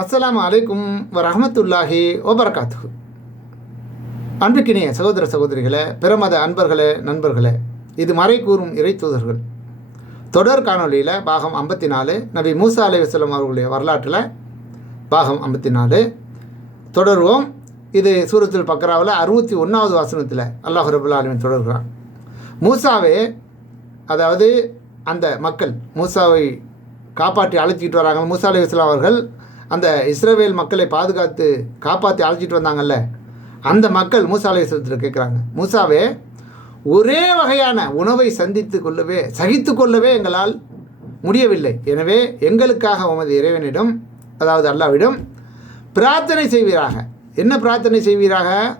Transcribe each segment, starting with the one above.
அஸ்லாம் அலைக்கும் வரஹமத்துல்லாஹி ஒபர்காத்து அன்புக்கினிய சகோதர சகோதரிகளே பிரமத அன்பர்களே நண்பர்களே இது மறை கூறும் இறை தூதர்கள். தொடர் காணொளியில் பாகம் ஐம்பத்தி நாலு நபி மூசா அலை வசலம் அவர்களுடைய வரலாற்றில் பாகம் ஐம்பத்தி நாலு தொடருவோம். இது சூரத்தில் பக்கராவில் அறுபத்தி ஒன்றாவது வாசனத்தில் அல்லாஹ் ரபுல்லா தொடர்கிறான். மூசாவே அதாவது அந்த மக்கள் மூசாவை காப்பாற்றி அழைச்சிக்கிட்டு வராங்க. மூசா அலி அவர்கள் அந்த இஸ்ரேவேல் மக்களை பாதுகாத்து காப்பாற்றி அழைச்சிட்டு வந்தாங்கல்ல அந்த மக்கள் மூசா அலி கேட்குறாங்க மூசாவே ஒரே வகையான உணவை சந்தித்து கொள்ளவே சகித்து கொள்ளவே எங்களால் முடியவில்லை. எனவே எங்களுக்காக உமது இறைவனிடம் அதாவது அல்லாவிடம் பிரார்த்தனை செய்வீராக. என்ன பிரார்த்தனை செய்வீராக?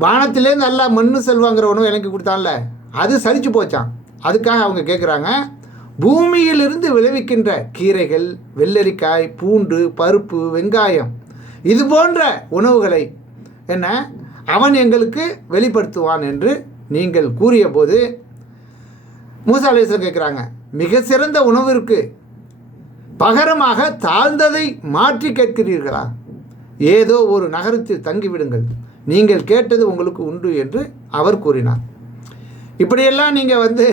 வானத்திலேருந்து நல்லா மண்ணு செல்வாங்கிற உணவு எனக்கு கொடுத்தான்ல அது சரிச்சு போச்சான் அதுக்காக அவங்க கேட்குறாங்க பூமியிலிருந்து விளைவிக்கின்ற கீரைகள் வெள்ளரிக்காய் பூண்டு பருப்பு வெங்காயம். இது போன்ற உணவுகளை என்ன? அவன் எங்களுக்கு வெளிப்படுத்துவான் என்று நீங்கள் கூறிய போது மூசா கேட்குறாங்க மிக சிறந்த உணவிற்கு பகரமாக தாழ்ந்ததை மாற்றி கேட்கிறீர்களா? ஏதோ ஒரு நகரத்தில் தங்கிவிடுங்கள். நீங்கள் கேட்டது உங்களுக்கு உண்டு என்று அவர் கூறினார். இப்படியெல்லாம் நீங்கள் வந்து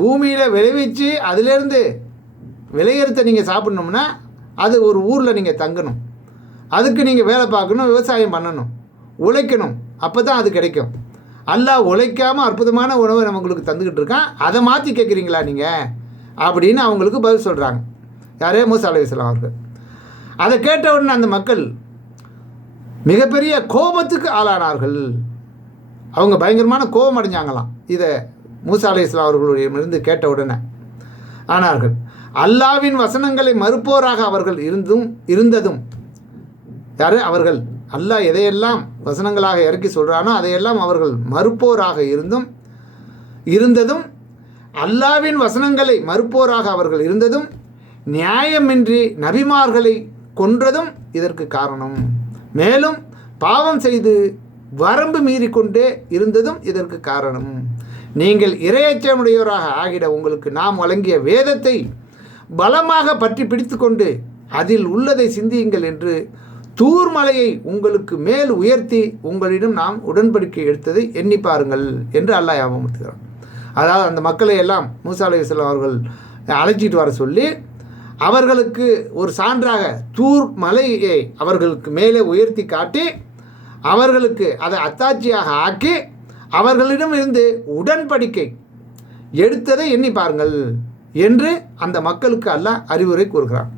பூமியில் விளைவிச்சு அதிலேருந்து விளையறத்தை நீங்கள் சாப்பிட்ணும்னா அது ஒரு ஊரில் நீங்கள் தங்கணும். அதுக்கு நீங்கள் வேலை பார்க்கணும் விவசாயம் பண்ணணும் உழைக்கணும். அப்போ தான் அது கிடைக்கும். அல்லாஹ் உழைக்காமல் அற்புதமான உணவை நம்மளுக்கு தந்துக்கிட்டு இருக்கான். அதை மாற்றி கேட்குறீங்களா நீங்கள் அப்படின்னு அவங்களுக்கு பதில் சொல்கிறாங்க யாரே மூசா அலையாம் அவர்கள். அதை கேட்ட உடனே அந்த மக்கள் மிகப்பெரிய கோபத்துக்கு ஆளானார்கள். அவங்க பயங்கரமான கோபம் அடைஞ்சாங்களாம். இதை மூசா அலி இஸ்லாம் அவர்களிடமிருந்து கேட்ட உடனே. ஆனார்கள் அல்லாவின் வசனங்களை மறுப்போராக அவர்கள் இருந்தும் இருந்ததும். யார்? அவர்கள். அல்லாஹ் எதையெல்லாம் வசனங்களாக இறக்கி சொல்கிறானோ அதையெல்லாம் அவர்கள் மறுப்போராக இருந்தும் இருந்ததும் அல்லாவின் வசனங்களை மறுப்போராக அவர்கள் இருந்ததும் நியாயமின்றி நபிமார்களை கொன்றதும் இதற்கு காரணம். மேலும் பாவம் செய்து வரம்பு மீறிக்கொண்டே இருந்ததும் இதற்கு காரணம். நீங்கள் இரையச்சமுடையோராக ஆகிட உங்களுக்கு நாம் வழங்கிய வேதத்தை பலமாக பற்றி பிடித்துக்கொண்டு அதில் உள்ளதை சிந்தியுங்கள் என்று தூர்மலையை உங்களுக்கு மேல் உயர்த்தி உங்களிடம் நாம் உடன்படிக்கை எடுத்ததை எண்ணி பாருங்கள் என்று அல்லாஹ் ஞாபகப்படுத்துகிறான். அதாவது அந்த மக்களை எல்லாம் மூசா அலி இஸ்லாம் அவர்கள் அழைச்சிட்டு வர சொல்லி அவர்களுக்கு ஒரு சான்றாக தூர் மலையை அவர்களுக்கு மேலே உயர்த்தி காட்டி அவர்களுக்கு அதை அத்தாட்சியாக ஆக்கி அவர்களிடம் இருந்து உடன்படிக்கை எடுத்ததை எண்ணி பாருங்கள் என்று அந்த மக்களுக்கு அல்ல அறிவுரை கூறுகிறான்.